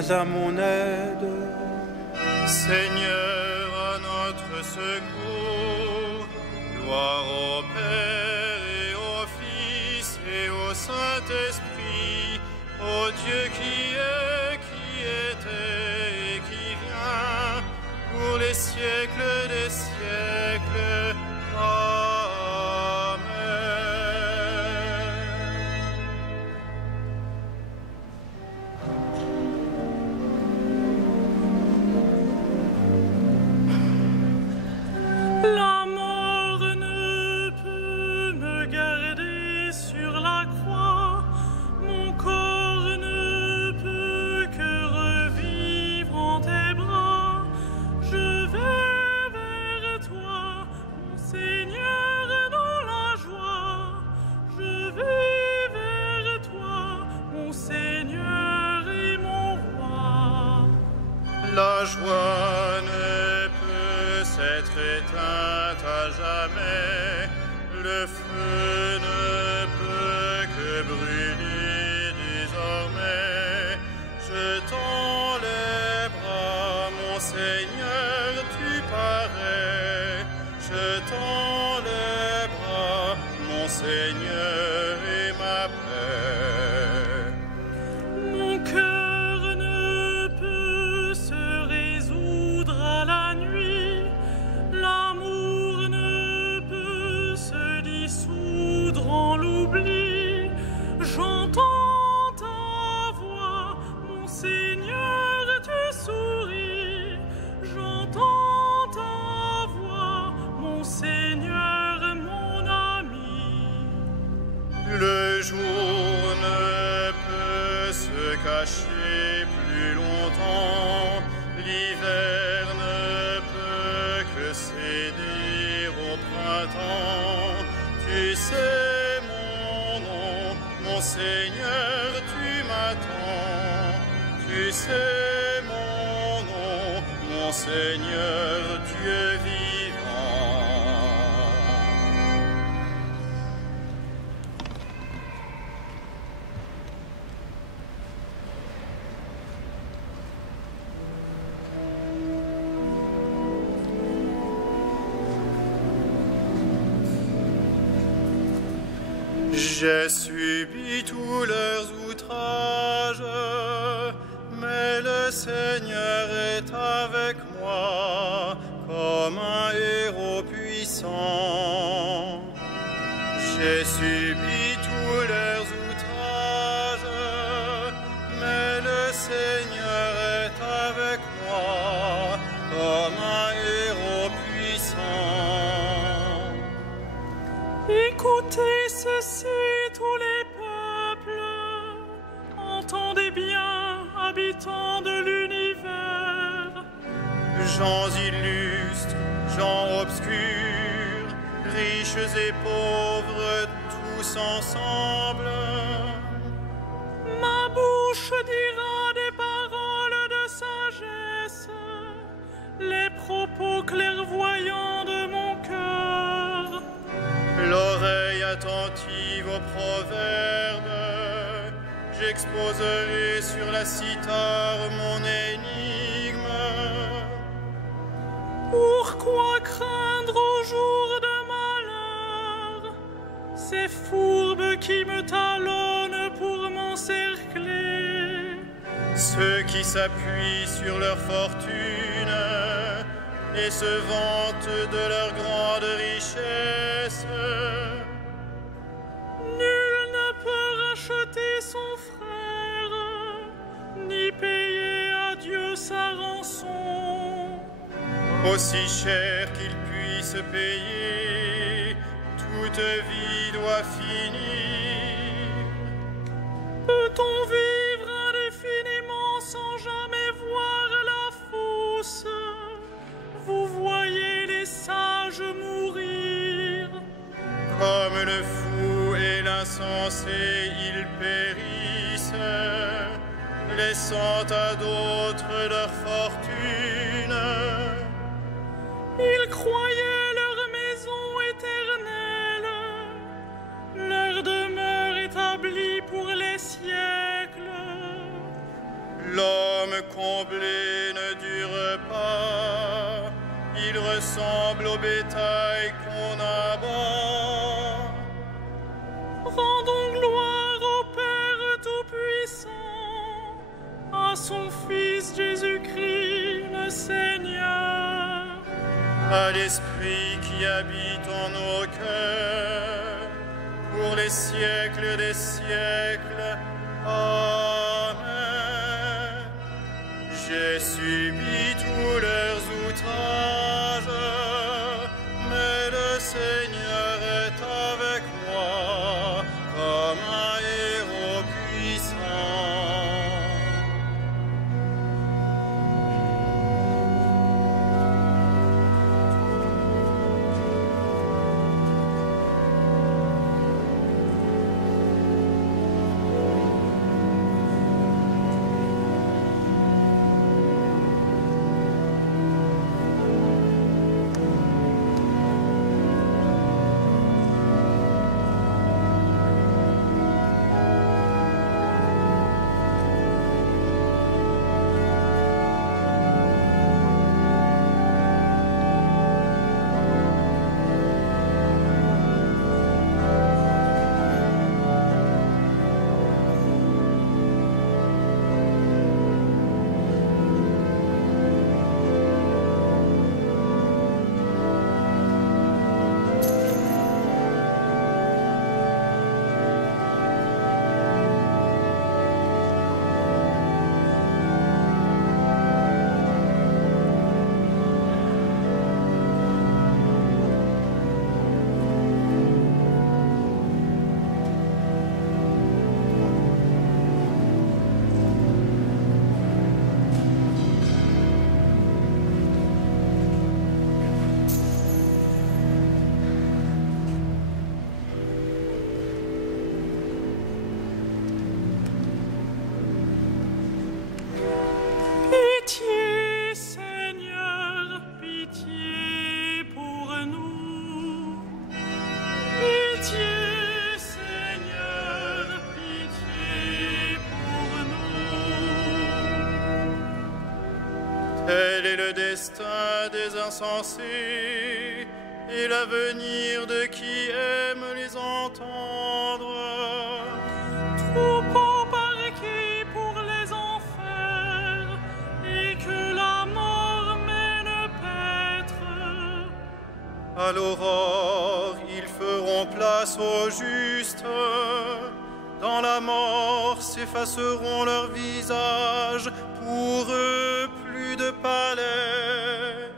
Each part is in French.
viens à mon aide. Seigneur, à notre secours, gloire au Père et au Fils et au Saint-Esprit, au Dieu qui est, qui était et qui vient, pour les siècles des siècles. La joie ne peut s'être éteinte à jamais, le feu ne peut que brûler désormais. Je tends les bras, mon Seigneur, tu parais. Je tends les bras, mon Seigneur, et ma paix. Mon cœur ne peut se résoudre à la nuit, l'amour ne peut se dissoudre en l'oubli. J'entends ta voix, mon Seigneur, tu souris. J'entends ta voix, mon Seigneur, mon ami. Le jour ne peut se cacher plus longtemps, l'hiver ne peut que céder au printemps. Tu sais mon nom, mon Seigneur, tu m'attends. Tu sais mon nom, mon Seigneur, Dieu vivant. J'ai subi tous leurs outrages, mais le Seigneur est avec moi comme un héros puissant. J'ai subi tous leurs outrages, mais le Seigneur est avec moi comme un héros puissant. Écoutez ceci, tous les peuples, entendez bien, habitants de l'univers. Gens illustres, gens obscurs, riches et pauvres, tous ensemble. Ma bouche dira des paroles de sagesse, les propos clairvoyants de mon cœur. L'oreille attentive aux proverbes, j'exposerai sur la cithare mon énigme. Pourquoi craindre au jour de malheur ces fourbes qui me talonnent pour m'encercler? Ceux qui s'appuient sur leur fortune et se vantent de leur grande richesse. Nul ne peut racheter son frère, ni payer à Dieu sa rançon. Aussi cher qu'il puisse payer, toute vie doit finir. Peut-on vivre indéfiniment sans jamais voir la fosse? Vous voyez les sages mourir. Comme le fou et l'insensé, ils périssent, laissant à d'autres leur fortune. Ils croyaient leur maison éternelle, leur demeure établie pour les siècles. L'homme comblé ne dure pas, il ressemble au bétail qu'on abat. Rendons gloire au Père Tout-Puissant, à son Fils Jésus-Christ le Seigneur, à l'Esprit qui habite en nos cœurs, pour les siècles des siècles. Amen. J'ai subi tous leurs outrages, mais le Seigneur est avec moi comme un héros puissant. Pitié, Seigneur, pitié pour nous. Pitié, Seigneur, pitié pour nous. Tel est le destin des insensés et l'avenir de qui aime les entendre. Troupeau parqué pour les enfers et que la mort mène paître. À l'aurore, ils feront place aux justes. Dans la mort s'effaceront leurs visages, pour eux plus de palais.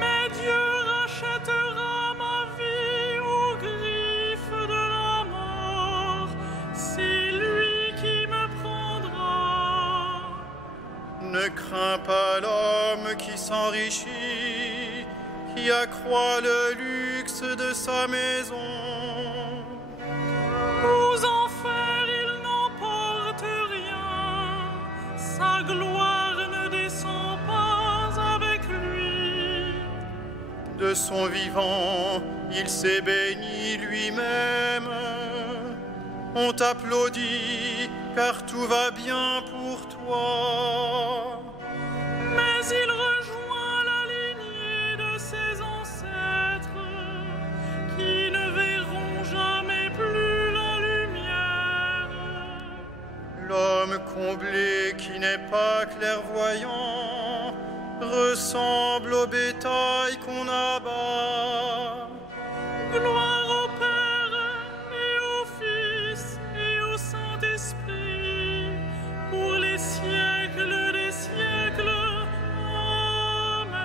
Mais Dieu rachètera ma vie aux griffes de la mort. C'est lui qui me prendra. Ne crains pas l'homme qui s'enrichit, qui accroît le luxe de sa maison. Aux enfers, il n'emporte rien. Sa gloire ne descend pas avec lui. De son vivant, il s'est béni lui-même. On t'applaudit, car tout va bien pour toi. Mais il rejoint la lignée de ses ancêtres, qui ne verront jamais plus la lumière. L'homme comblé qui n'est pas clairvoyant ressemble au bétail qu'on abat. Gloire au Père et au Fils et au Saint-Esprit, pour les siècles des siècles. Amen.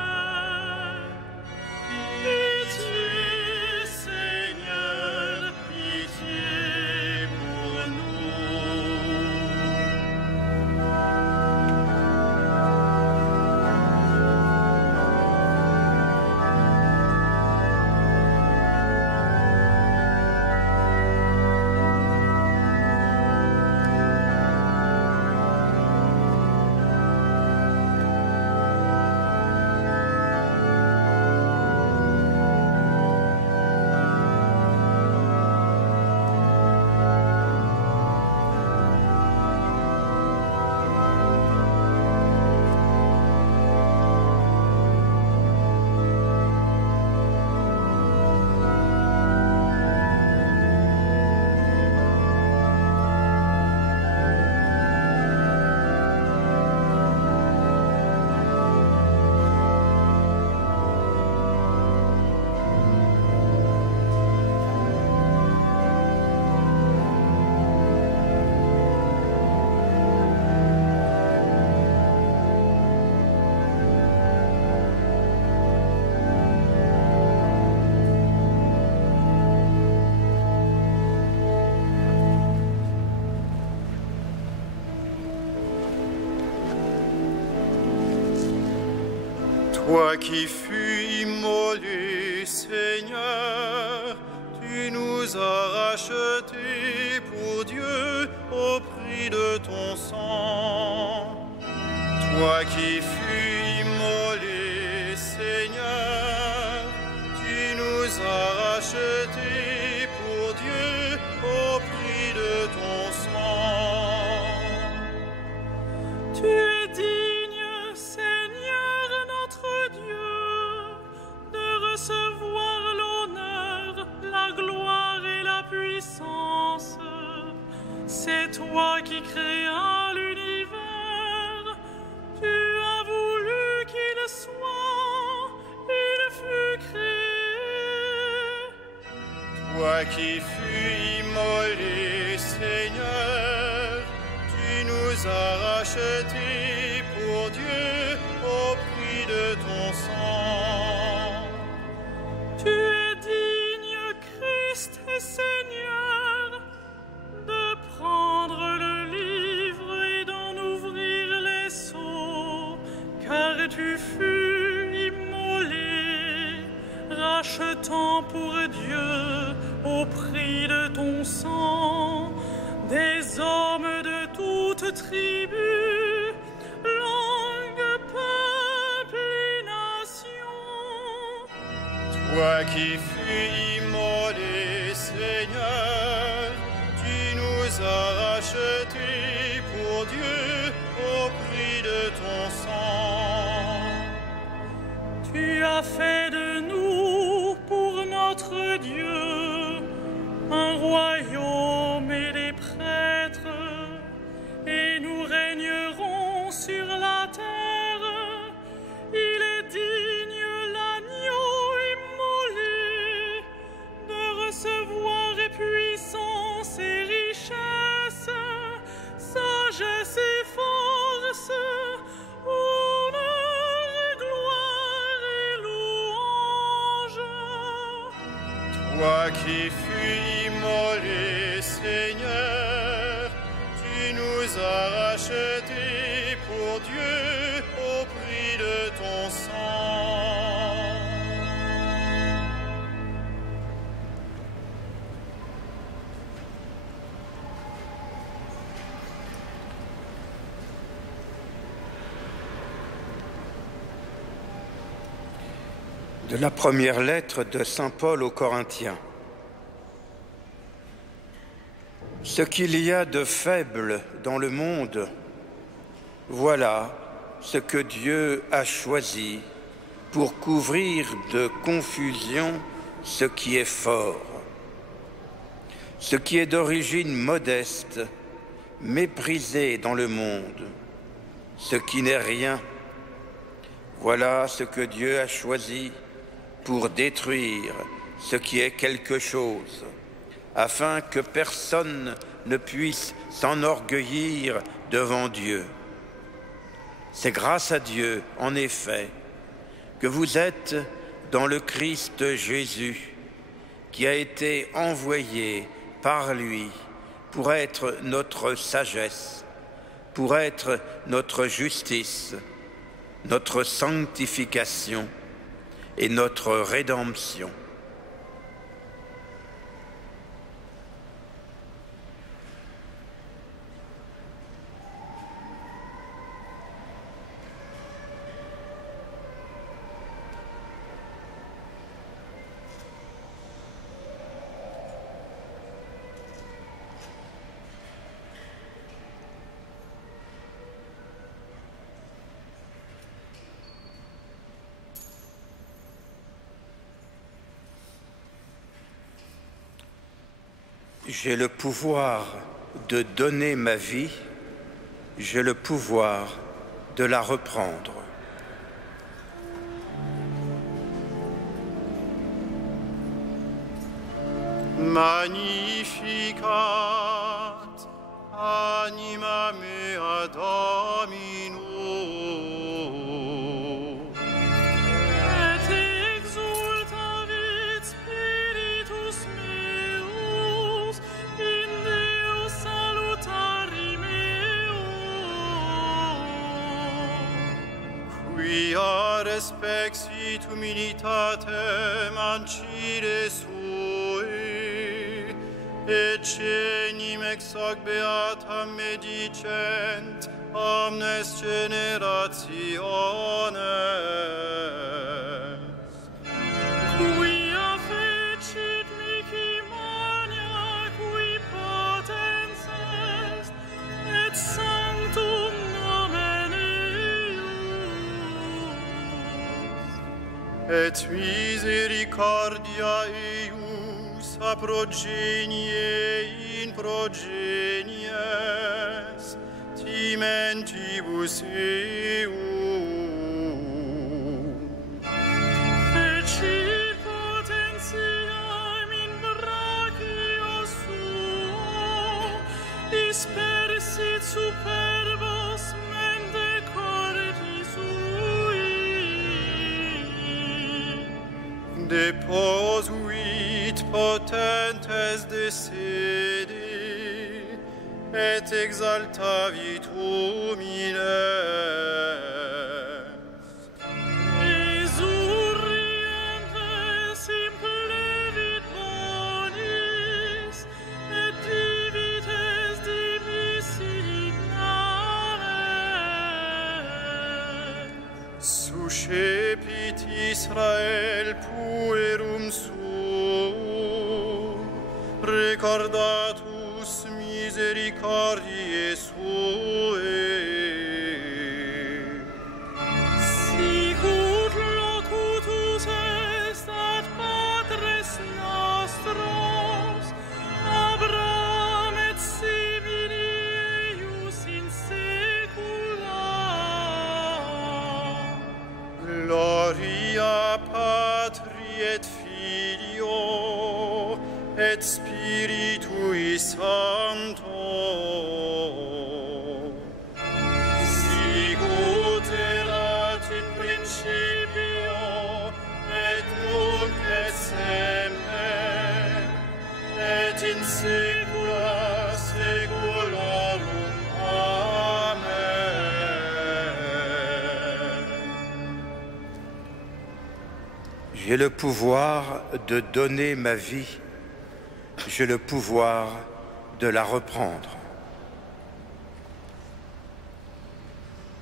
Pitié, Seigneur, pitié pour nous. Toi qui fus immolé, Seigneur, tu nous as rachetés pour Dieu au prix de ton sang. Toi qui fus immolé, Seigneur, tu nous as rachetés pour Dieu au prix de ton sang. Tu es digne, Seigneur notre Dieu, de recevoir l'honneur, la gloire et la puissance. C'est toi qui créas l'univers. Tu as voulu qu'il soit, il fut créé. Toi qui fus immolé, Seigneur, tu nous as rachetés pour Dieu au prix de ton sang. Tu es digne, Christ et Seigneur, de prendre le livre et d'en ouvrir les sceaux, car tu fus immolé, rachetant pour Dieu au prix de ton sang des hommes de toutes tribus, langues, peuples et nations. Toi qui fus immolé, Seigneur, tu nous as rachetés pour Dieu au prix de ton sang. Tu as fait de nous, pour notre Dieu, un royaume et des prêtres, et nous régnerons sur la terre. Il est digne, l'agneau immolé, de recevoir puissance et richesse, sagesse et force, honneur et gloire et louange. Toi qui fus immolé, Seigneur, tu nous as rachetés pour Dieu au prix de ton sang. De la première lettre de saint Paul aux Corinthiens. Ce qu'il y a de faible dans le monde, voilà ce que Dieu a choisi pour couvrir de confusion ce qui est fort. Ce qui est d'origine modeste, méprisé dans le monde, ce qui n'est rien, voilà ce que Dieu a choisi pour détruire ce qui est quelque chose, afin que personne ne puisse s'enorgueillir devant Dieu. C'est grâce à Dieu, en effet, que vous êtes dans le Christ Jésus, qui a été envoyé par lui pour être notre sagesse, pour être notre justice, notre sanctification et notre rédemption. J'ai le pouvoir de donner ma vie, j'ai le pouvoir de la reprendre. Magnificat anima mea Domino. Et exultavit spiritus meus in Deo salutari meo. quia respexit humilitatem ancire sui, et cenim ex hoc beatam medicent omnes generationes. Quia fecit mihi mania, qui potens est, et sanctum nomen eius. Et misericordia eius a progenie in progenies, timentibus eius. Fecit potentiam in brachio suo, dispersit superbos mente cordi sui. Deposuit potentes de sede, et exaltavit humiles. Exurrientes implevit bonis, et divites divisignares. Suscepit Israel puerum suum, recordatus misericordiae suae. Sicut locutus est ad patres nostros, Abraham et simili eius in saecula. Gloria Patri et Filio et Spiritui Sancto. Sicut erat in principio et nunc et semper et in saecula saeculorum. Amen. J'ai le pouvoir de donner ma vie, j'ai le pouvoir de la reprendre.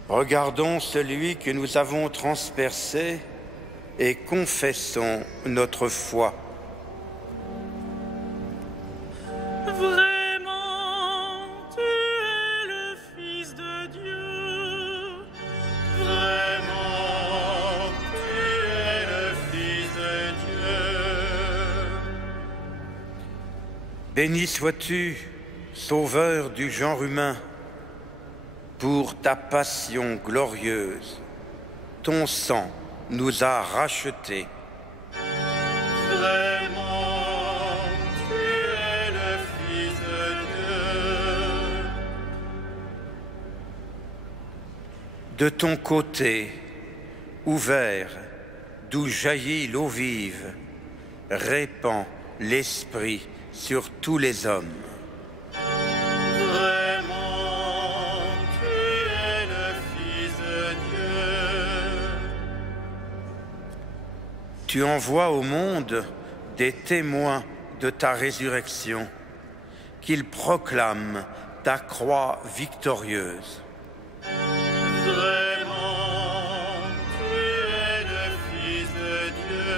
Regardons celui que nous avons transpercé et confessons notre foi. Vraiment, tu es le Fils de Dieu. Vraiment, tu es le Fils de Dieu. Béni sois-tu, Sauveur du genre humain, pour ta passion glorieuse. Ton sang nous a rachetés. Vraiment, tu es le Fils de Dieu. De ton côté, ouvert, d'où jaillit l'eau vive, répand l'Esprit sur tous les hommes. Vraiment, tu es le Fils de Dieu. Tu envoies au monde des témoins de ta résurrection, qu'ils proclament ta croix victorieuse. Vraiment, tu es le Fils de Dieu.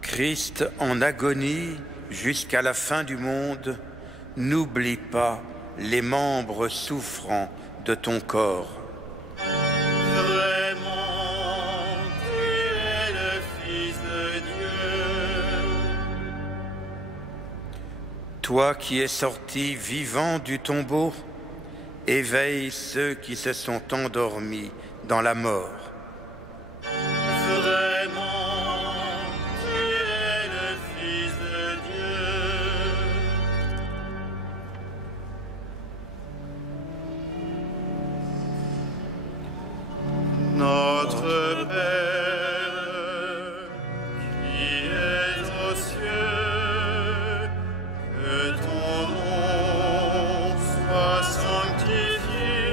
Christ, en agonie jusqu'à la fin du monde, n'oublie pas les membres souffrants de ton corps. Vraiment, tu es le Fils de Dieu. Toi qui es sorti vivant du tombeau, éveille ceux qui se sont endormis dans la mort. Vraiment, tu es le Fils de Dieu. Notre Père, qui es aux cieux, que ton nom soit sanctifié,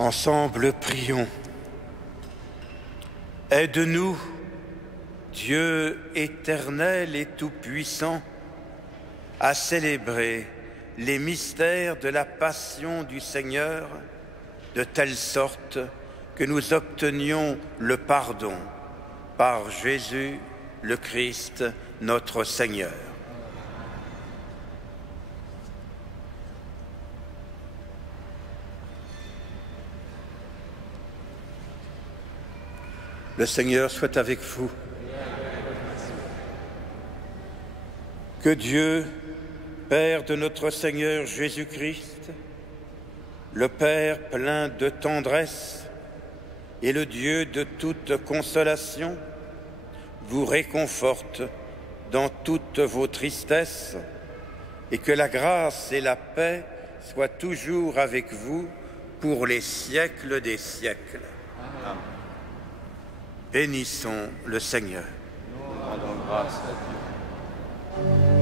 Ensemble, prions. Aide-nous, Dieu éternel et tout-puissant, à célébrer les mystères de la passion du Seigneur, de telle sorte que nous obtenions le pardon par Jésus le Christ, notre Seigneur. Le Seigneur soit avec vous. Que Dieu, Père de notre Seigneur Jésus-Christ, le Père plein de tendresse et le Dieu de toute consolation, vous réconforte dans toutes vos tristesses et que la grâce et la paix soient toujours avec vous pour les siècles des siècles. Amen. Bénissons le Seigneur. Nous rendons grâce à Dieu.